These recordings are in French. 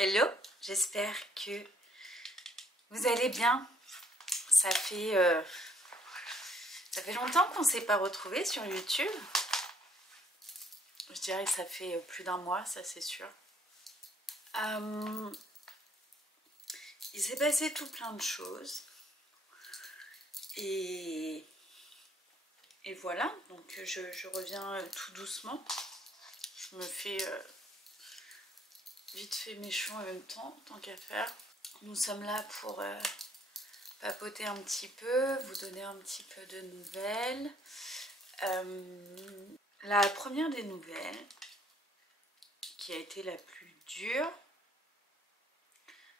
Hello, j'espère que vous allez bien. Ça fait longtemps qu'on ne s'est pas retrouvés sur YouTube. Je dirais que ça fait plus d'un mois, ça c'est sûr. Il s'est passé tout plein de choses. Et voilà, donc je reviens tout doucement. Je me fais vite fait mes cheveux en même temps, tant qu'à faire. Nous sommes là pour papoter un petit peu, vous donner un petit peu de nouvelles. La première des nouvelles, qui a été la plus dure,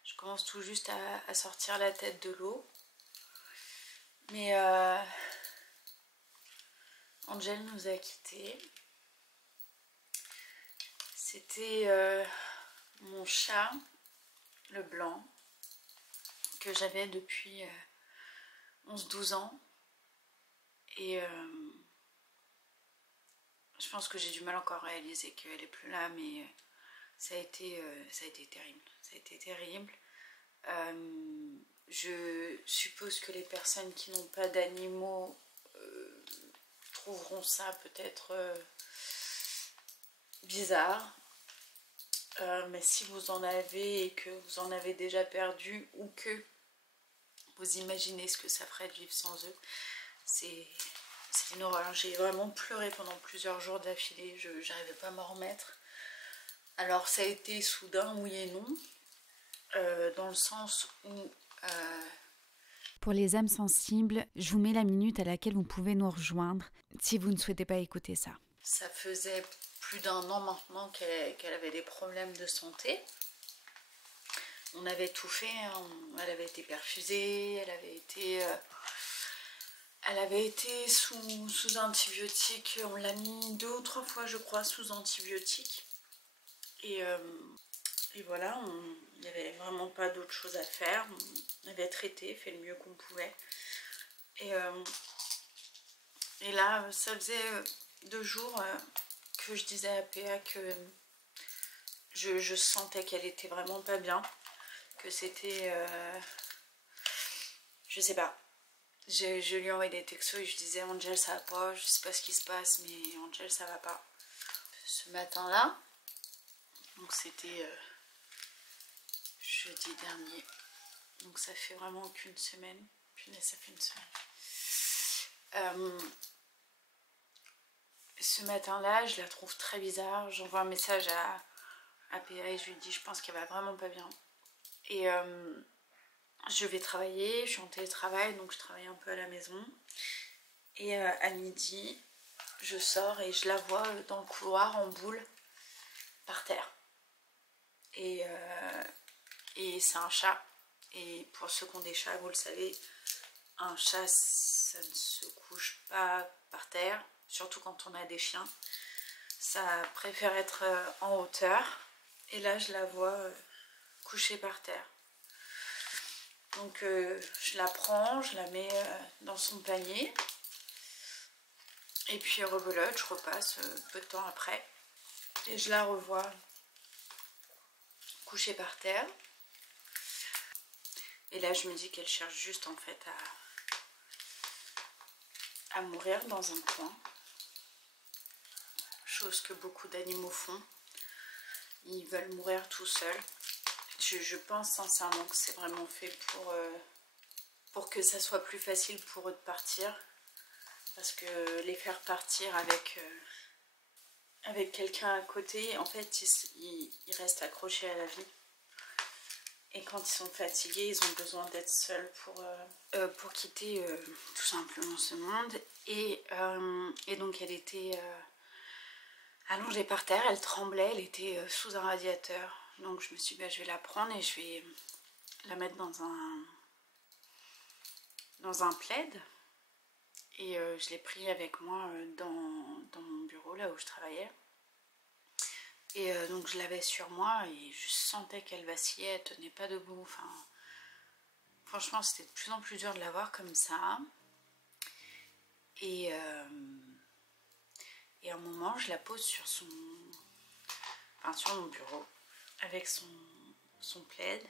je commence tout juste à sortir la tête de l'eau, mais Angel nous a quittés. C'était mon chat, le blanc, que j'avais depuis 11-12 ans. Et je pense que j'ai du mal encore à réaliser qu'elle est plus là, mais ça a été terrible. Ça a été terrible. Je suppose que les personnes qui n'ont pas d'animaux trouveront ça peut-être bizarre. Mais si vous en avez et que vous en avez déjà perdu, ou que vous imaginez ce que ça ferait de vivre sans eux, c'est une horreur. J'ai vraiment pleuré pendant plusieurs jours d'affilée, je n'arrivais pas à m'en remettre. Alors ça a été soudain, oui et non, dans le sens où... Pour les âmes sensibles, je vous mets la minute à laquelle vous pouvez nous rejoindre si vous ne souhaitez pas écouter ça. Ça faisait plus d'un an maintenant qu'elle avait des problèmes de santé. On avait tout fait, hein. Elle avait été perfusée, elle avait été sous antibiotiques. On l'a mis 2 ou 3 fois, je crois, sous antibiotiques. Et voilà, il n'y avait vraiment pas d'autre chose à faire. On avait traité, fait le mieux qu'on pouvait. Et là, ça faisait 2 jours que je disais à PA que je sentais qu'elle était vraiment pas bien. Que c'était... je sais pas. Je lui envoyais des textos et je disais Angel ça va pas, je sais pas ce qui se passe, mais Angel ça va pas. Ce matin-là, donc c'était jeudi dernier, donc ça fait vraiment qu'une semaine. Punaise, ça fait une semaine. Ce matin-là, je la trouve très bizarre. J'envoie un message à PA et je lui dis je pense qu'elle va vraiment pas bien. Et je vais travailler, je suis en télétravail, donc je travaille un peu à la maison. Et à midi, je sors et je la vois dans le couloir en boule, par terre. Et c'est un chat. Et pour ceux qui ont des chats, vous le savez, un chat, ça ne se couche pas par terre, surtout quand on a des chiens. Ça préfère être en hauteur. Et là, je la vois couchée par terre. Donc je la prends, je la mets dans son panier. Et puis rebelote, je repasse peu de temps après. Et je la revois couchée par terre. Et là je me dis qu'elle cherche juste en fait à mourir dans un coin. Chose que beaucoup d'animaux font. Ils veulent mourir tout seuls. Je pense sincèrement que c'est vraiment fait pour que ça soit plus facile pour eux de partir. Parce que les faire partir avec quelqu'un à côté, en fait, ils restent accrochés à la vie. Et quand ils sont fatigués, ils ont besoin d'être seuls pour quitter tout simplement ce monde. Et donc elle était allongée par terre, elle tremblait, elle était sous un radiateur. Donc je me suis dit, bah, je vais la prendre et je vais la mettre dans un plaid. Et je l'ai pris avec moi dans mon bureau, là où je travaillais. Et donc je l'avais sur moi et je sentais qu'elle vacillait, elle tenait pas debout. Enfin, franchement, c'était de plus en plus dur de la voir comme ça. Et à un moment, je la pose sur mon bureau avec son plaid.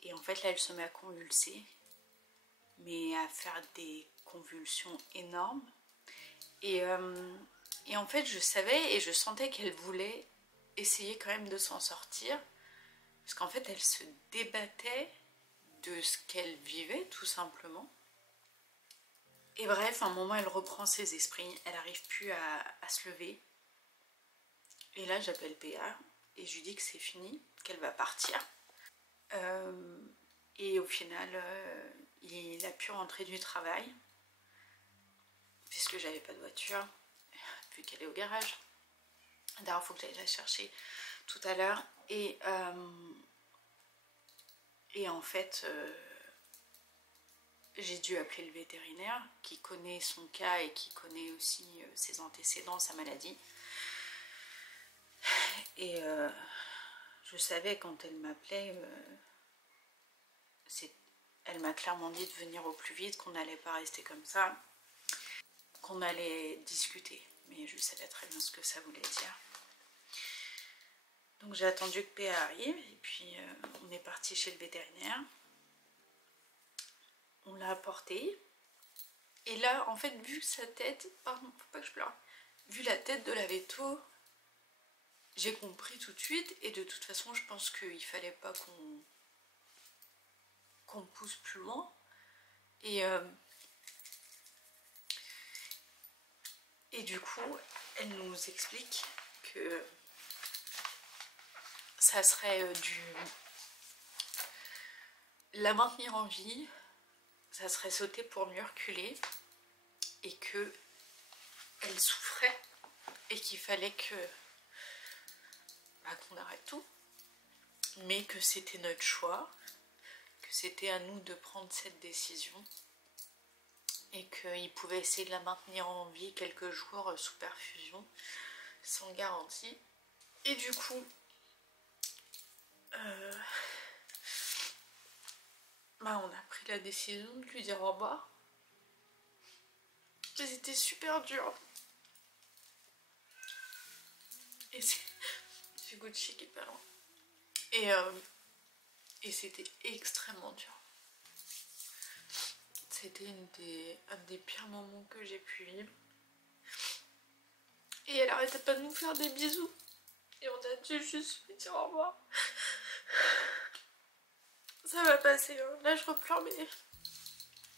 Et en fait là elle se met à convulser, mais à faire des convulsions énormes. Et en fait je savais et je sentais qu'elle voulait essayer quand même de s'en sortir. Parce qu'en fait elle se débattait de ce qu'elle vivait tout simplement. Et bref, à un moment elle reprend ses esprits, elle n'arrive plus à se lever. Et là j'appelle PA et je lui dis que c'est fini, qu'elle va partir. Et au final il a pu rentrer du travail puisque j'avais pas de voiture vu qu'elle est au garage. D'ailleurs il faut que j'aille la chercher tout à l'heure. Et en fait j'ai dû appeler le vétérinaire qui connaît son cas et qui connaît aussi ses antécédents, sa maladie. Et je savais quand elle m'appelait, elle m'a clairement dit de venir au plus vite, qu'on n'allait pas rester comme ça, qu'on allait discuter. Mais je savais très bien ce que ça voulait dire. Donc j'ai attendu que PA arrive et puis on est parti chez le vétérinaire. On l'a apporté. Et là, en fait, vu sa tête, pardon, faut pas que je pleure, vu la tête de la véto, j'ai compris tout de suite. Et de toute façon, je pense qu'il fallait pas qu'on pousse plus loin. Et du coup, elle nous explique que ça serait la maintenir en vie, ça serait sauter pour mieux reculer, et que elle souffrait et qu'il fallait qu'on arrête tout, mais que c'était notre choix, que c'était à nous de prendre cette décision et qu'il pouvait essayer de la maintenir en vie quelques jours sous perfusion sans garantie. Et du coup on a pris la décision de lui dire au revoir. C'était super dur. Et c'est Gucci qui est pas loin. Et c'était extrêmement dur. C'était un des pires moments que j'ai pu vivre. Et elle arrêtait pas de nous faire des bisous. Et on a dû juste lui dire au revoir. Ça va passer, hein. Là je repleure mais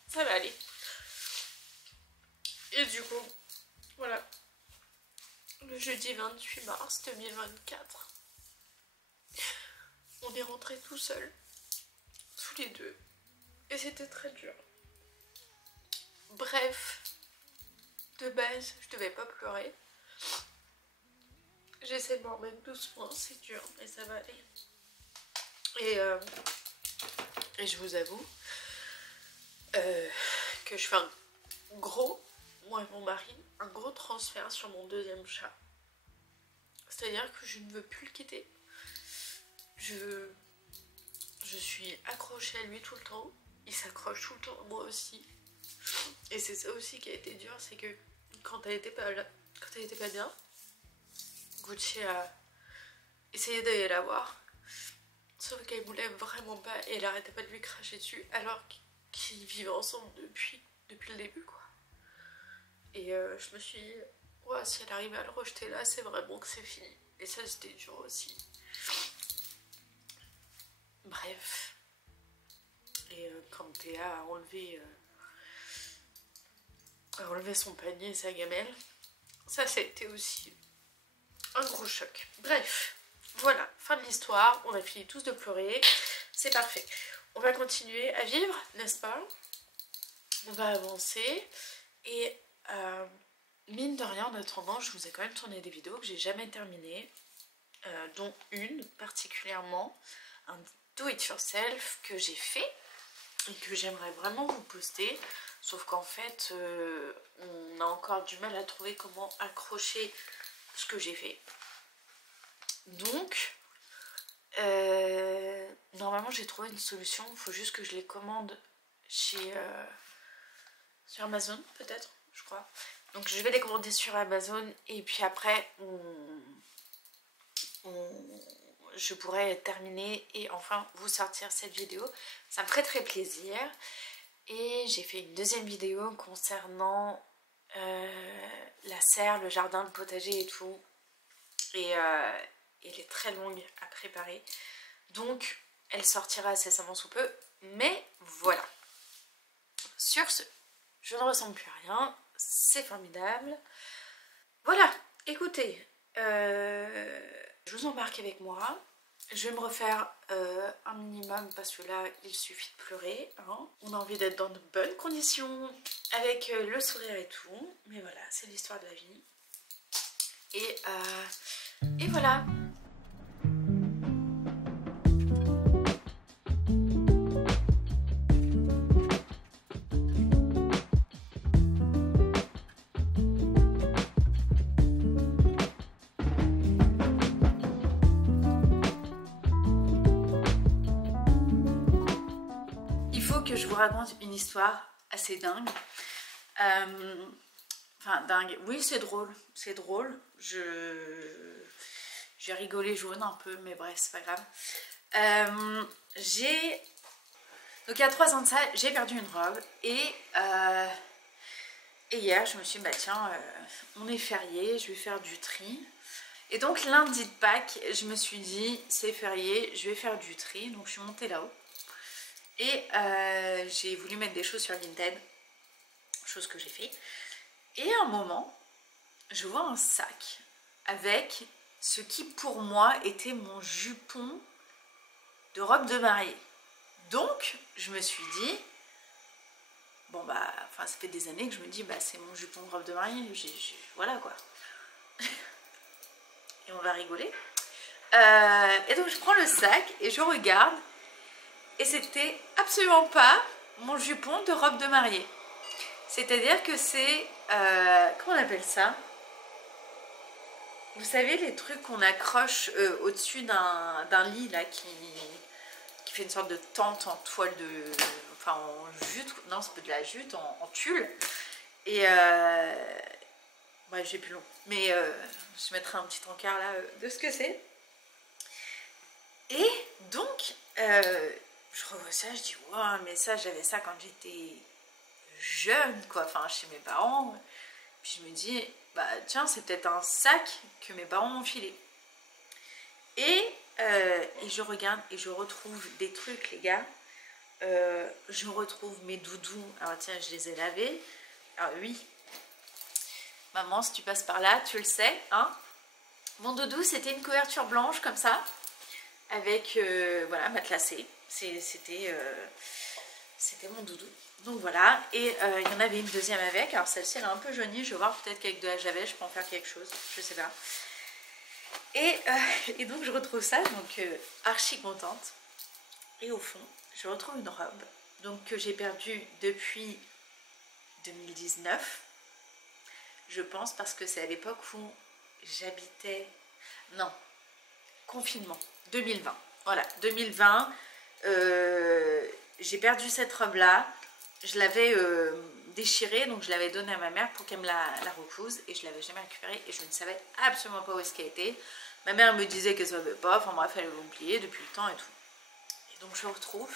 ça va aller. Et du coup, voilà. Le jeudi 28 mars 2024, on est rentrés tout seuls, tous les deux. Et c'était très dur. Bref, de base, je devais pas pleurer. J'essaie de m'en remettre doucement, c'est dur, mais ça va aller. Et je vous avoue que je fais moi et mon mari, un gros transfert sur mon deuxième chat. C'est-à-dire que je ne veux plus le quitter. Je suis accrochée à lui tout le temps. Il s'accroche tout le temps à moi aussi. Et c'est ça aussi qui a été dur, c'est que quand elle était pas bien, Gucci a essayé d'aller la voir. Sauf qu'elle voulait vraiment pas et elle arrêtait pas de lui cracher dessus alors qu'ils vivaient ensemble depuis le début, quoi. Et je me suis dit, ouais, si elle arrive à le rejeter là, c'est vraiment que c'est fini. Et ça, c'était dur aussi. Bref. Et quand Théa a enlevé son panier et sa gamelle, ça a été aussi un gros choc. Bref, voilà, fin de l'histoire. On a fini tous de pleurer. C'est parfait. On va continuer à vivre, n'est-ce pas? On va avancer. Et mine de rien, en attendant, je vous ai quand même tourné des vidéos que j'ai jamais terminées, dont une particulièrement, un do it yourself que j'ai fait et que j'aimerais vraiment vous poster. Sauf qu'en fait, on a encore du mal à trouver comment accrocher ce que j'ai fait. Donc, normalement j'ai trouvé une solution. Il faut juste que je les commande sur Amazon, peut-être, je crois. Donc je vais les commander sur Amazon et puis après je pourrai terminer et enfin vous sortir cette vidéo. Ça me ferait très plaisir. Et j'ai fait une deuxième vidéo concernant la serre, le jardin, le potager et tout. Et elle est très longue à préparer. Donc elle sortira incessamment sous peu. Mais voilà. Sur ce, je ne ressemble plus à rien. C'est formidable. Voilà, écoutez, je vous embarque avec moi. Je vais me refaire un minimum parce que là, il suffit de pleurer. Hein. On a envie d'être dans de bonnes conditions, avec le sourire et tout. Mais voilà, c'est l'histoire de la vie. Et voilà. Que je vous raconte une histoire assez dingue. Enfin dingue, oui c'est drôle, j'ai rigolé jaune un peu mais bref c'est pas grave. Donc il y a 3 ans de ça, j'ai perdu une robe et hier je me suis dit bah tiens on est férié, je vais faire du tri. Et donc lundi de Pâques je me suis dit c'est férié, je vais faire du tri, donc je suis montée là-haut. Et j'ai voulu mettre des choses sur Vinted, chose que j'ai fait. Et à un moment, je vois un sac avec ce qui pour moi était mon jupon de robe de mariée. Donc je me suis dit, bon bah, enfin ça fait des années que je me dis, bah c'est mon jupon de robe de mariée, voilà quoi. Et on va rigoler. Et donc je prends le sac et je regarde. Et c'était absolument pas mon jupon de robe de mariée. C'est-à-dire que c'est... comment on appelle ça? Vous savez les trucs qu'on accroche au-dessus d'un lit là qui fait une sorte de tente en toile de... Enfin en jute, non c'est pas de la jute, en tulle. Et... bref j'ai plus long. Mais je mettrai un petit encart là de ce que c'est. Et donc... je revois ça, je dis waouh, mais ça j'avais ça quand j'étais jeune quoi, enfin chez mes parents. Puis je me dis bah tiens c'est peut-être un sac que mes parents m'ont filé. Et je regarde et je retrouve des trucs les gars. Je retrouve mes doudous. Alors tiens je les ai lavés. Alors oui, maman si tu passes par là tu le sais hein. Mon doudou c'était une couverture blanche comme ça. Avec voilà matelassé. C'était mon doudou. Donc voilà. Et il y en avait une deuxième avec. Alors celle-ci elle est un peu jaunie. Je vais voir peut-être qu'avec de la javel je peux en faire quelque chose. Je sais pas. Et donc je retrouve ça. Donc archi contente. Et au fond je retrouve une robe. Donc que j'ai perdue depuis 2019. Je pense parce que c'est à l'époque où j'habitais... Non. Confinement. 2020. Voilà, 2020, j'ai perdu cette robe-là. Je l'avais déchirée, donc je l'avais donnée à ma mère pour qu'elle me la recouse. Et je ne l'avais jamais récupérée et je ne savais absolument pas où est-ce qu'elle était. Ma mère me disait qu'elle ne savait pas, enfin bref, elle avait oublié depuis le temps et tout. Et donc je retrouve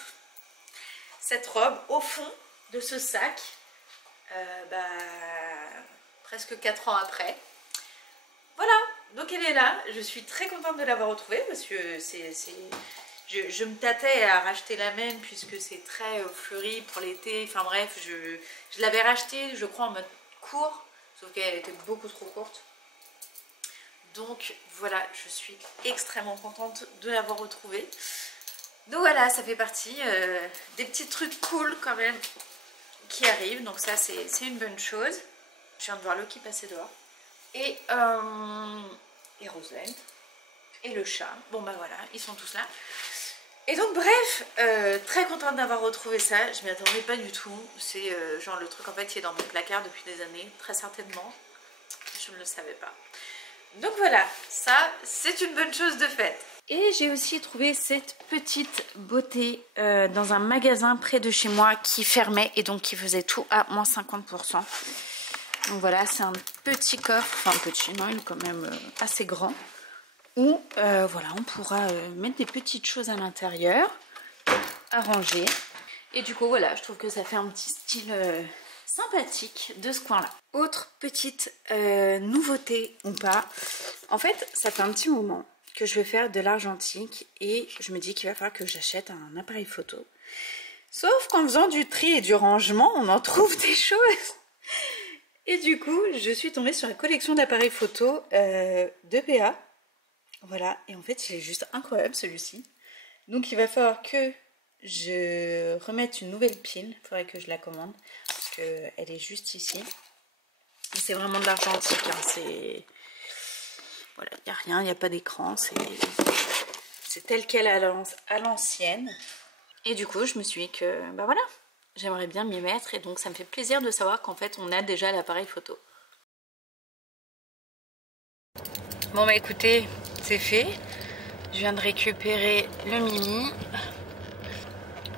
cette robe au fond de ce sac, presque 4 ans après. Voilà, donc elle est là, je suis très contente de l'avoir retrouvée parce que je me tâtais à racheter la même puisque c'est très fleuri pour l'été, enfin bref, je l'avais rachetée je crois en mode court, sauf qu'elle était beaucoup trop courte. Donc voilà, je suis extrêmement contente de l'avoir retrouvée. Donc voilà, ça fait partie des petits trucs cool quand même qui arrivent, donc ça c'est une bonne chose. Je viens de voir Loki passer dehors. Et Roselyne et le chat, bon bah voilà, ils sont tous là. Et donc bref, très contente d'avoir retrouvé ça, je m'y attendais pas du tout. C'est genre le truc en fait qui est dans mon placard depuis des années, très certainement, je ne le savais pas. Donc voilà, ça c'est une bonne chose de faite. Et j'ai aussi trouvé cette petite beauté dans un magasin près de chez moi qui fermait et donc qui faisait tout à moins 50%. Donc voilà, c'est un petit coffre, enfin petit, non, il est quand même assez grand. où voilà, on pourra mettre des petites choses à l'intérieur, à ranger. Et du coup voilà, je trouve que ça fait un petit style sympathique de ce coin là. Autre petite nouveauté ou pas, en fait ça fait un petit moment que je vais faire de l'argentique et je me dis qu'il va falloir que j'achète un appareil photo. Sauf qu'en faisant du tri et du rangement, on en trouve des choses. Et du coup, je suis tombée sur la collection d'appareils photo de PA. Voilà, et en fait, il est juste incroyable celui-ci. Donc, il va falloir que je remette une nouvelle pile. Il faudrait que je la commande parce qu'elle est juste ici. Et c'est vraiment de l'argentique. Hein. C'est... Voilà, il n'y a rien, il n'y a pas d'écran. C'est tel quel à l'ancienne. Et du coup, je me suis dit que, bah voilà, j'aimerais bien m'y mettre. Et donc, ça me fait plaisir de savoir qu'en fait, on a déjà l'appareil photo. Bon, bah écoutez, c'est fait. Je viens de récupérer le Mimi.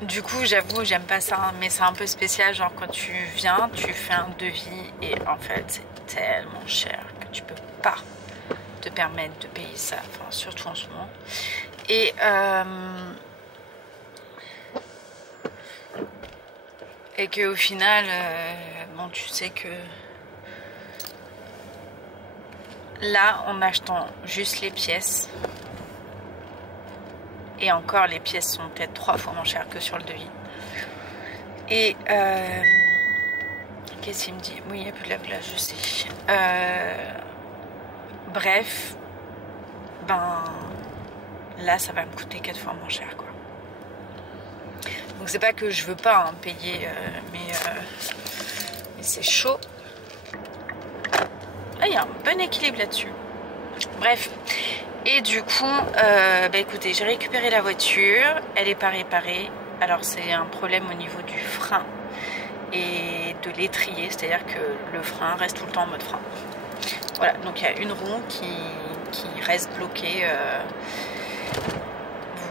Du coup, j'avoue, j'aime pas ça, hein, mais c'est un peu spécial. Genre, quand tu viens, tu fais un devis. Et en fait, c'est tellement cher que tu peux pas te permettre de payer ça. Enfin, surtout en ce moment. Et qu'au final, bon, tu sais que là, en achetant juste les pièces, et encore les pièces sont peut-être 3 fois moins chères que sur le devis. Et qu'est-ce qu'il me dit? Oui, il n'y a plus de lave-glace, je sais. Bref, ben là, ça va me coûter 4 fois moins cher, quoi. Donc c'est pas que je veux pas hein, payer, mais c'est chaud. Ah, il y a un bon équilibre là-dessus. Bref, et du coup, bah écoutez, j'ai récupéré la voiture, elle est pas réparée. Alors c'est un problème au niveau du frein et de l'étrier, c'est-à-dire que le frein reste tout le temps en mode frein. Voilà, donc il y a une roue qui reste bloquée.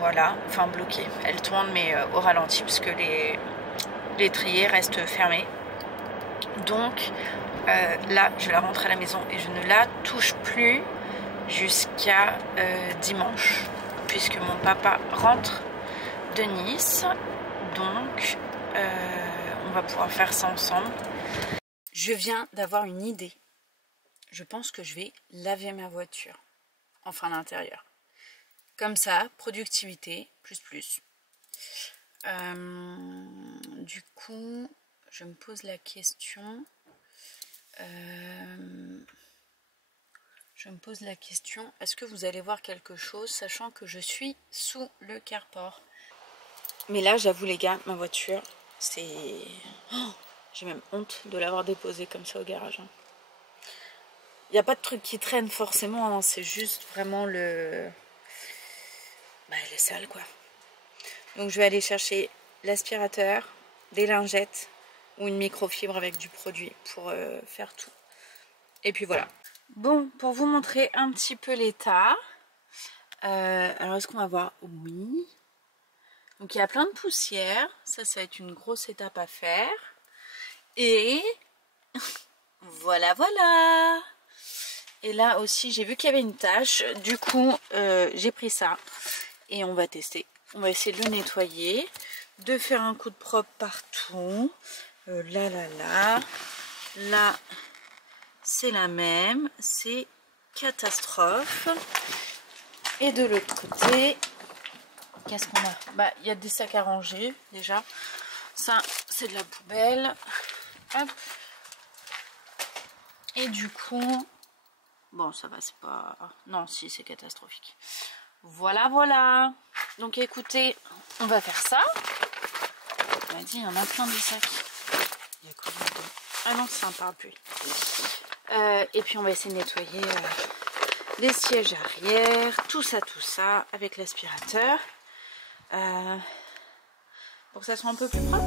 Voilà, enfin bloquée. Elle tourne mais au ralenti parce que l'étrier reste fermé. Donc là, je la rentre à la maison et je ne la touche plus jusqu'à dimanche, puisque mon papa rentre de Nice. Donc on va pouvoir faire ça ensemble. Je viens d'avoir une idée. Je pense que je vais laver ma voiture, enfin l'intérieur. Comme ça, productivité, plus. Du coup, je me pose la question. Est-ce que vous allez voir quelque chose, sachant que je suis sous le carport? Mais là, j'avoue les gars, ma voiture, c'est... Oh, j'ai même honte de l'avoir déposée comme ça au garage. Il n'y a pas de truc qui traîne forcément, hein, c'est juste vraiment le... Bah, elle est sale quoi. Donc je vais aller chercher l'aspirateur, des lingettes ou une microfibre avec du produit pour faire tout. Et puis voilà. Bon, pour vous montrer un petit peu l'état. Alors est-ce qu'on va voir? Oui. Donc il y a plein de poussière. Ça va être une grosse étape à faire. Et voilà. Et là aussi j'ai vu qu'il y avait une tache. Du coup j'ai pris ça. Et on va tester. On va essayer de le nettoyer. De faire un coup de propre partout. Là, c'est la même. C'est catastrophe. Et de l'autre côté, qu'est-ce qu'on a? Bah, il y a des sacs à ranger déjà. Ça, c'est de la poubelle. Hop. Et du coup, bon, ça va, c'est pas... Non, si, c'est catastrophique. Voilà. Donc écoutez, on va faire ça. On m'a dit, il y en a plein de sacs. Il y a combien de... Ah non, c'est un parapluie. Et puis on va essayer de nettoyer les sièges arrière, tout ça, avec l'aspirateur. Pour que ça soit un peu plus propre.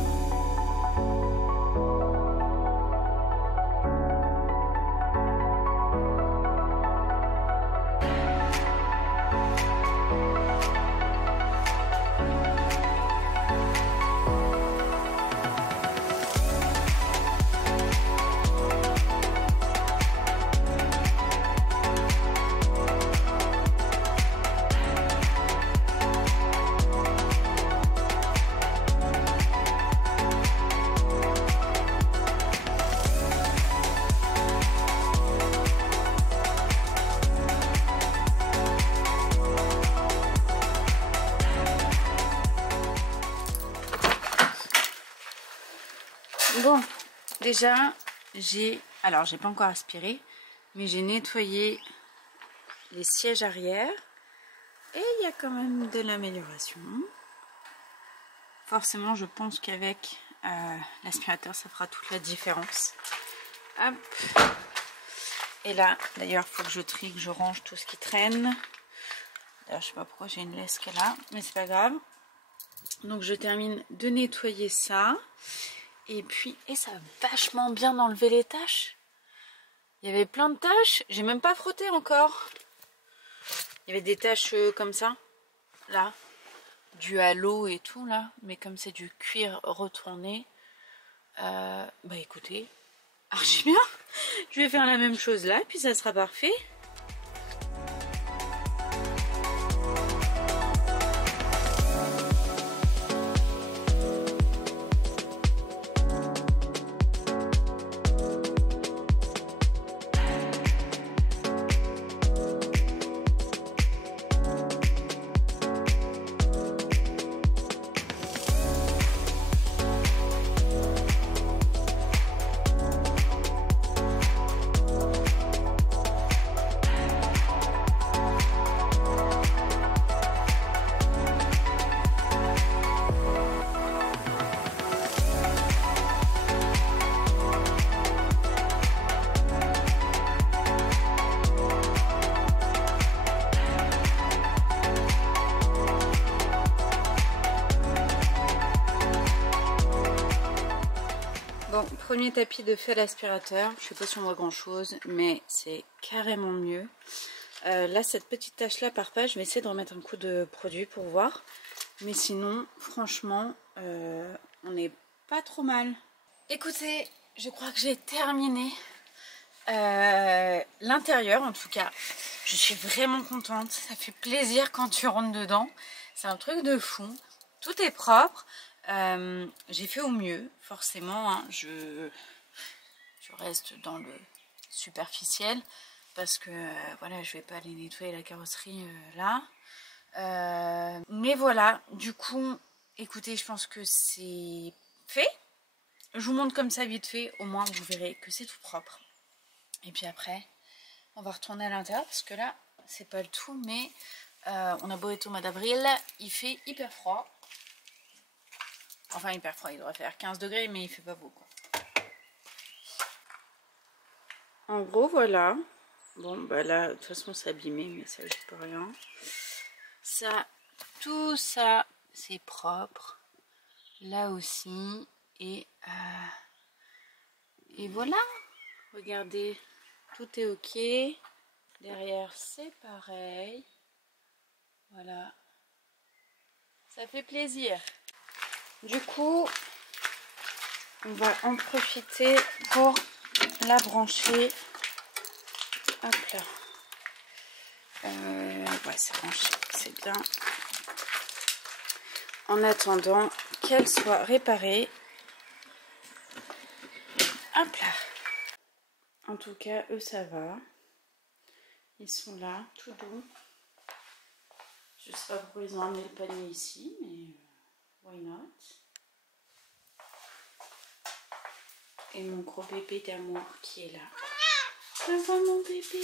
déjà, alors j'ai pas encore aspiré, mais j'ai nettoyé les sièges arrière et il y a quand même de l'amélioration. Forcément, je pense qu'avec l'aspirateur, ça fera toute la différence. Hop. Et là, d'ailleurs, il faut que je trie, que je range tout ce qui traîne. D'ailleurs, je sais pas pourquoi j'ai une laisse qu'elle a, mais c'est pas grave. Donc, je termine de nettoyer ça. Et puis, ça a vachement bien enlevé les taches. Il y avait plein de taches. J'ai même pas frotté encore. Il y avait des taches comme ça, là, du halo et tout là, mais comme c'est du cuir retourné, bah écoutez, archi bien. Je vais faire la même chose là, et puis ça sera parfait. Bon, premier tapis de fait à l'aspirateur. Je sais pas si on voit grand chose, mais c'est carrément mieux. Là, cette petite tache là par page, je vais essayer de remettre un coup de produit pour voir. Mais sinon, franchement, on n'est pas trop mal. Écoutez, je crois que j'ai terminé l'intérieur en tout cas. Je suis vraiment contente. Ça fait plaisir quand tu rentres dedans. C'est un truc de fou. Tout est propre. J'ai fait au mieux, forcément, hein. Je reste dans le superficiel parce que voilà, je vais pas aller nettoyer la carrosserie là. Mais voilà, du coup, écoutez, je pense que c'est fait. Je vous montre comme ça vite fait, au moins vous verrez que c'est tout propre. Et puis après, on va retourner à l'intérieur parce que là, c'est pas le tout, mais on a beau être au mois d'avril, il fait hyper froid. Enfin, hyper froid, il devrait faire 15 degrés, mais il fait pas beau, quoi. En gros, voilà. Bon, bah là, de toute façon, c'est abîmé, mais ça, j'y peux rien. Ça, tout ça, c'est propre. Là aussi. Et voilà. Regardez, tout est ok. Derrière, c'est pareil. Voilà. Ça fait plaisir. Du coup, on va en profiter pour la brancher. Hop là. Ouais, c'est branché, c'est bien. En attendant qu'elle soit réparée. Hop là. En tout cas, eux, ça va. Ils sont là, tout doux. Je sais pas pourquoi ils ont amené le panier ici, mais why not? Et mon gros bébé d'amour qui est là. Ça va mon bébé?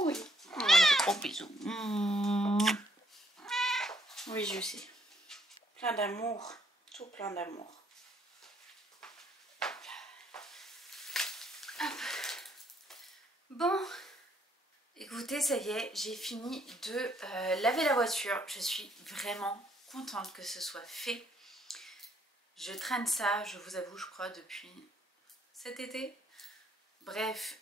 Oui. Oh, gros bisous. Oui, je sais. Plein d'amour. Tout plein d'amour. Bon. Écoutez, ça y est, j'ai fini de laver la voiture. Je suis vraiment contente que ce soit fait. Je traîne ça, je vous avoue, je crois, depuis cet été. Bref,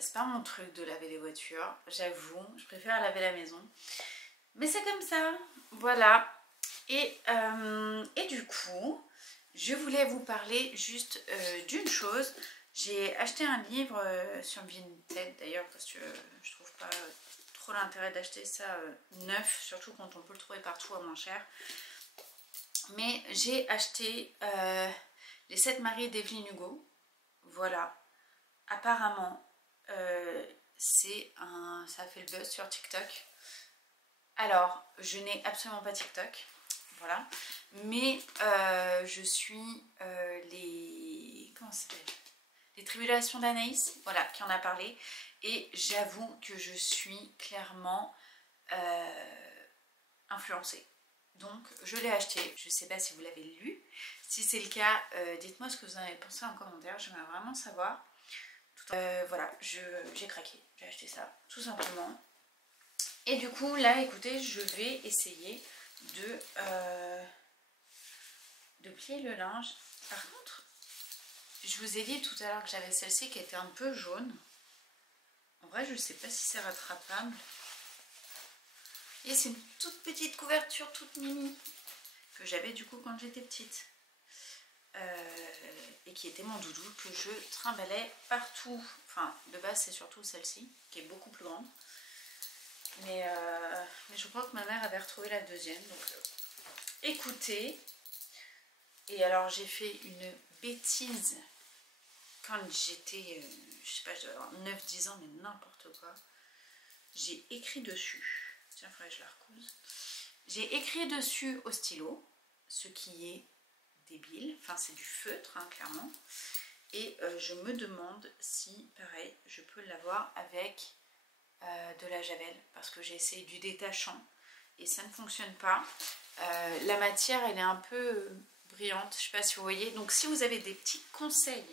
c'est pas mon truc de laver les voitures, j'avoue. Je préfère laver la maison. Mais c'est comme ça, voilà. Et du coup, je voulais vous parler juste d'une chose. J'ai acheté un livre sur Vinted d'ailleurs parce que je trouve pas trop l'intérêt d'acheter ça neuf, surtout quand on peut le trouver partout à moins cher. Mais j'ai acheté les 7 maris d'Evelyne Hugo. Voilà. Apparemment, ça a fait le buzz sur TikTok. Alors, je n'ai absolument pas TikTok. voilà. Mais je suis comment ça s'appelle, les tribulations d'Anaïs, voilà, qui en a parlé. Et j'avoue que je suis clairement influencée. Donc je l'ai acheté. Je ne sais pas si vous l'avez lu. Si c'est le cas, dites-moi ce que vous en avez pensé en commentaire. J'aimerais vraiment savoir. Voilà, j'ai craqué. J'ai acheté ça, tout simplement. Et du coup, là, écoutez, je vais essayer de plier le linge. Par contre, je vous ai dit tout à l'heure que j'avais celle-ci qui était un peu jaune. En vrai, je ne sais pas si c'est rattrapable. Et c'est une toute petite couverture, toute mini, que j'avais du coup quand j'étais petite. Et qui était mon doudou, que je trimballais partout. Enfin, de base, c'est surtout celle-ci, qui est beaucoup plus grande. Mais je crois que ma mère avait retrouvé la deuxième. Donc, écoutez. Et alors, j'ai fait une bêtise quand j'étais, je sais pas, je devais avoir 9-10 ans, mais n'importe quoi. J'ai écrit dessus. Tiens, il faudrait que je la recouse. J'ai écrit dessus au stylo, ce qui est débile. Enfin, c'est du feutre, hein, clairement. Et je me demande si, pareil, je peux l'avoir avec de la javel, parce que j'ai essayé du détachant et ça ne fonctionne pas. La matière, elle est un peu brillante, je sais pas si vous voyez. Donc si vous avez des petits conseils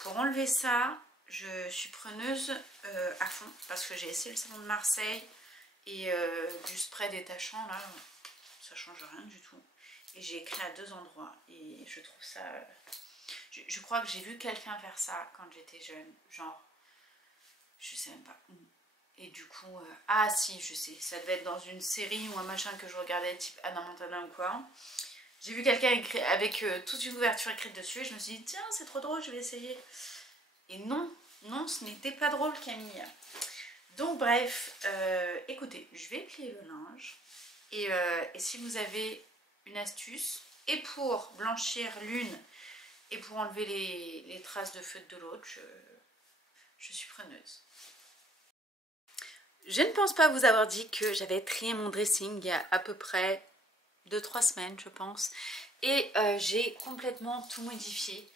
pour enlever ça, je suis preneuse à fond, parce que j'ai essayé le savon de Marseille et du spray détachant là, ça change rien du tout. Et j'ai écrit à 2 endroits et je trouve ça... Je crois que j'ai vu quelqu'un faire ça quand j'étais jeune, genre, je sais même pas où. Et du coup, ah si, je sais, ça devait être dans une série ou un machin que je regardais, type Hannah Montana ou quoi. J'ai vu quelqu'un écrit avec toute une ouverture écrite dessus et je me suis dit, tiens, c'est trop drôle, je vais essayer. Et non, non, ce n'était pas drôle, Camille. Donc bref, écoutez, je vais plier le linge. Et si vous avez une astuce, et pour blanchir l'une, et pour enlever les traces de feutre de l'autre, je suis preneuse. Je ne pense pas vous avoir dit que j'avais trié mon dressing il y a à peu près 2-3 semaines, je pense. Et j'ai complètement tout modifié.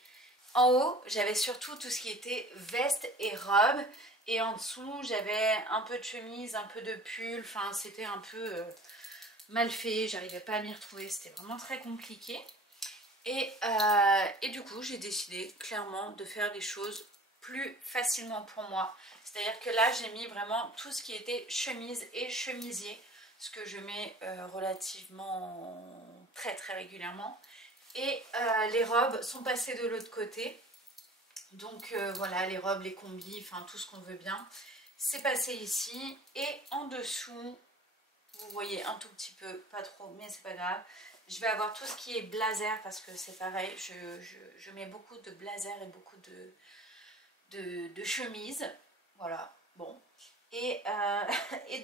En haut, j'avais surtout tout ce qui était veste et robe. Et en dessous, j'avais un peu de chemise, un peu de pull. Enfin, c'était un peu mal fait. J'arrivais pas à m'y retrouver. C'était vraiment très compliqué. Et du coup, j'ai décidé clairement de faire les choses plus facilement pour moi. C'est-à-dire que là, j'ai mis vraiment tout ce qui était chemise et chemisier, ce que je mets relativement très régulièrement. Et les robes sont passées de l'autre côté. Donc voilà, les robes, les combis, enfin tout ce qu'on veut bien, c'est passé ici. Et en dessous, vous voyez un tout petit peu, pas trop, mais c'est pas grave. Je vais avoir tout ce qui est blazer parce que c'est pareil, je mets beaucoup de blazer et beaucoup de chemises. Voilà, bon. Et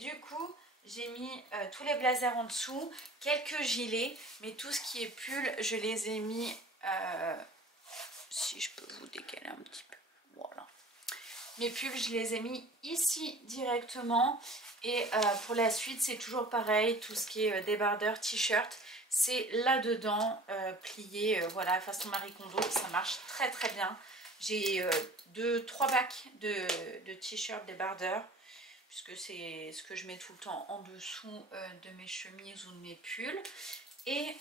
du coup, j'ai mis tous les blazers en dessous, quelques gilets, mais tout ce qui est pull, je les ai mis... si je peux vous décaler un petit peu, voilà. Mes pulls, je les ai mis ici directement. Et pour la suite, c'est toujours pareil, tout ce qui est débardeur, t-shirt, c'est là-dedans, plié, voilà, façon Marie Kondo, ça marche très bien. J'ai 2-3 bacs de t-shirt débardeur, puisque c'est ce que je mets tout le temps en dessous de mes chemises ou de mes pulls. Et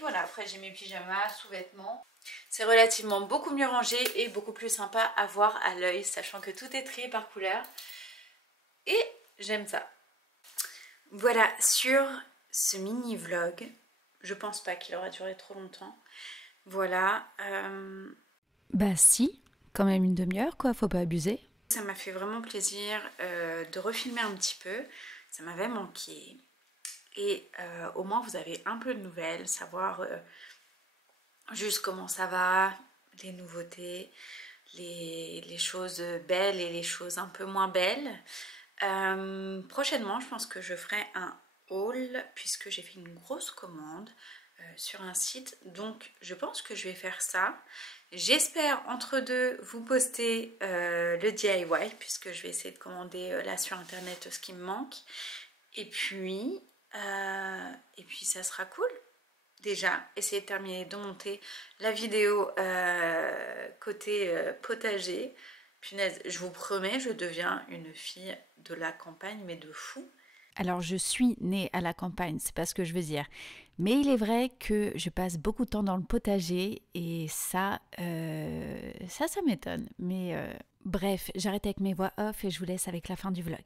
voilà, après j'ai mes pyjamas, sous-vêtements. C'est relativement beaucoup mieux rangé et beaucoup plus sympa à voir à l'œil, sachant que tout est trié par couleur. Et j'aime ça. Voilà, sur ce mini vlog, je pense pas qu'il aura duré trop longtemps. Voilà. Bah si, quand même une demi-heure quoi, faut pas abuser. Ça m'a fait vraiment plaisir de refilmer un petit peu. Ça m'avait manqué. Et au moins vous avez un peu de nouvelles, savoir juste comment ça va, les nouveautés, les choses belles et les choses un peu moins belles. Prochainement, je pense que je ferai un haul puisque j'ai fait une grosse commande sur un site. Donc, je pense que je vais faire ça. J'espère entre deux vous poster le DIY puisque je vais essayer de commander là sur internet ce qui me manque. Et puis Et puis ça sera cool. Déjà, essayer de terminer de monter la vidéo côté potager. Punaise, je vous promets, je deviens une fille de la campagne, mais de fou. Alors, je suis née à la campagne, c'est pas ce que je veux dire. Mais il est vrai que je passe beaucoup de temps dans le potager et ça m'étonne. Mais bref, j'arrête avec mes voix off et je vous laisse avec la fin du vlog.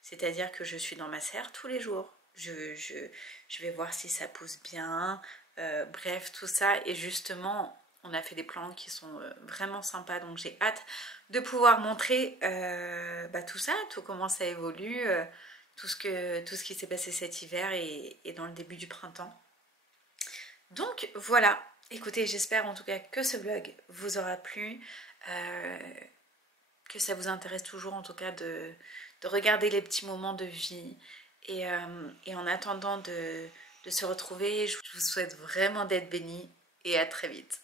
C'est-à-dire que je suis dans ma serre tous les jours. Je vais voir si ça pousse bien. Bref, tout ça. Et justement, on a fait des plantes qui sont vraiment sympas. Donc j'ai hâte de pouvoir montrer tout ça, tout comment ça évolue, tout ce qui s'est passé cet hiver et dans le début du printemps. Donc voilà. Écoutez, j'espère en tout cas que ce vlog vous aura plu. Que ça vous intéresse toujours en tout cas de regarder les petits moments de vie. Et en attendant de se retrouver, je vous souhaite vraiment d'être bénis et à très vite.